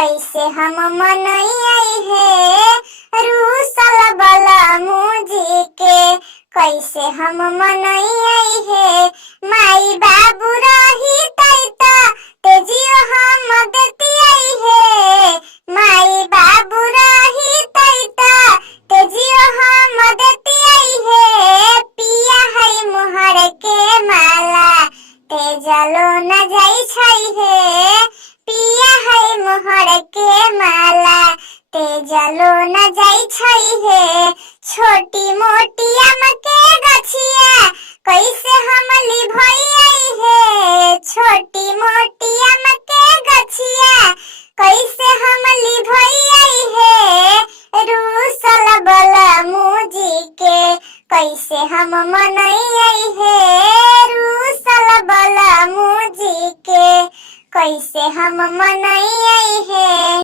कैसे हम मनई है रूसल बला मुझी के। कैसे हम मनई है माई बाबू रही तैता तेजियो हम देती है। माई बाबू रही तैता तेजियो हम देती है। पिया है मुहर के माला तेजलो न जाई छई है। पिया है मोहर के माला तेजलो न जाई छई है। छोटी मोटी आम के गछिया कैसे हम लिभई है। छोटी मोटी आम के गछिया कैसे हम लिभई है। रूसल बला मुझी के कैसे हम मनई है। रूसल बला मुझी के कैसे हम मनई है।